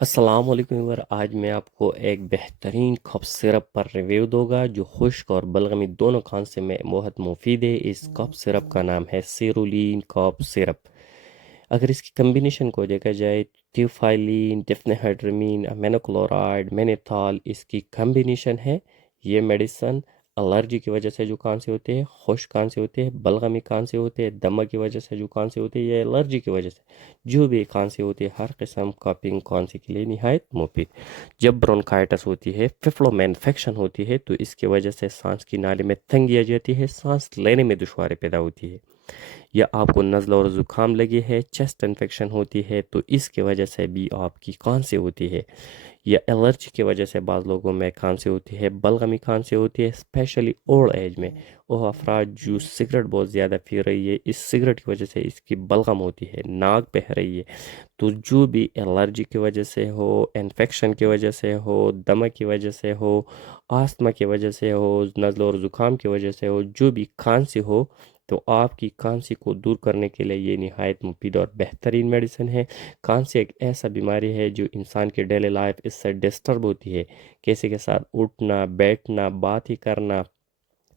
السلام علیکم ویور، آج میں آپ کو ایک بہترین کف سرپ پر ریویو دوں گا جو خشک اور بلغمی دونوں کھانسی میں بہت مفید ہے۔ اس کف سرپ کا نام ہے سیرولین کف سرپ۔ اگر اس کی کمبینیشن کو دیکھا جائے، تیوفائلین، ڈفنہائڈرامین، امینوکلورائڈ، مینیتھال اس کی کمبینیشن ہے۔ یہ میڈیسن الرجی کی وجہ سے جو کھانسی ہوتے ہیں، خشک کھانسی ہوتے ہیں، بلغمی کھانسی ہوتے ہیں، دمہ کی وجہ سے جو کھانسی ہوتی ہے یا الرجی کی وجہ سے جو بھی کھانسی ہوتی ہے، ہر قسم کپنگ کھانسی کے لیے نہایت مفید۔ جب برونکائٹس ہوتی ہے، فیفلو میں انفیکشن ہوتی ہے، تو اس کی وجہ سے سانس کی نالی میں تنگی آ جاتی ہے، سانس لینے میں دشواری پیدا ہوتی ہے۔ یا آپ کو نزلہ اور زکام لگی ہے، چیسٹ انفیکشن ہوتی ہے، تو اس کی وجہ سے بھی آپ کی کھانسی ہوتی ہے۔ یا الرجی کی وجہ سے بعض لوگوں میں کھانسی ہوتی ہے، بلغمی کھانسی ہوتی ہے، اسپیشلی اولڈ ایج میں۔ وہ افراد جو سگریٹ بہت زیادہ پی رہی ہے، اس سگریٹ کی وجہ سے اس کی بلغم ہوتی ہے، ناک بہہ رہی ہے۔ تو جو بھی الرجی کی وجہ سے ہو، انفیکشن کی وجہ سے ہو، دمہ کی وجہ سے ہو، آستما کی وجہ سے ہو، نزلہ اور زکام کی وجہ سے ہو، جو بھی کھانسی ہو، تو آپ کی کھانسی کو دور کرنے کے لیے یہ نہایت مفید اور بہترین میڈیسن ہے۔ کھانسی ایک ایسا بیماری ہے جو انسان کی ڈیلی لائف اس سے ڈسٹرب ہوتی ہے۔ کسی کے ساتھ اٹھنا، بیٹھنا، بات ہی کرنا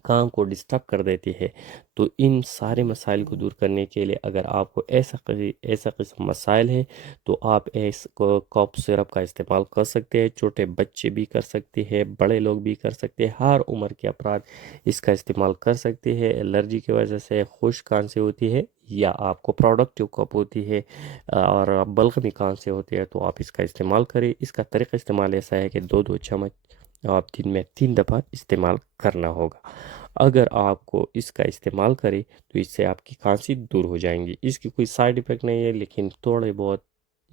کام کو ڈسٹرب کر دیتی ہے۔ تو ان سارے مسائل کو دور کرنے کے لیے اگر آپ کو ایسا قسم مسائل ہے تو آپ اس کو کاف سرپ کا استعمال کر سکتے ہیں۔ چھوٹے بچے بھی کر سکتے ہیں، بڑے لوگ بھی کر سکتے ہیں، ہر عمر کے افراد اس کا استعمال کر سکتے ہیں۔ الرجی کی وجہ سے خشک کھانسی ہوتی ہے یا آپ کو پروڈکٹیو کف ہوتی ہے اور بلغمی کھانسی ہوتی ہے تو آپ اس کا استعمال کریں۔ اس کا طریقہ استعمال ایسا ہے کہ 2 چمچ آپ دن میں 3 دفعہ استعمال کرنا ہوگا۔ اگر آپ کو اس کا استعمال کرے تو اس سے آپ کی کھانسی دور ہو جائیں گی۔ اس کی کوئی سائیڈ ایفیکٹ نہیں ہے، لیکن تھوڑے بہت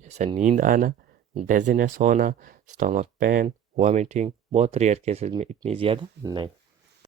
جیسا نیند آنا، ڈیزینس ہونا، سٹمک پین، وامٹنگ، بہت ریئر کیسز میں، اتنی زیادہ نہیں۔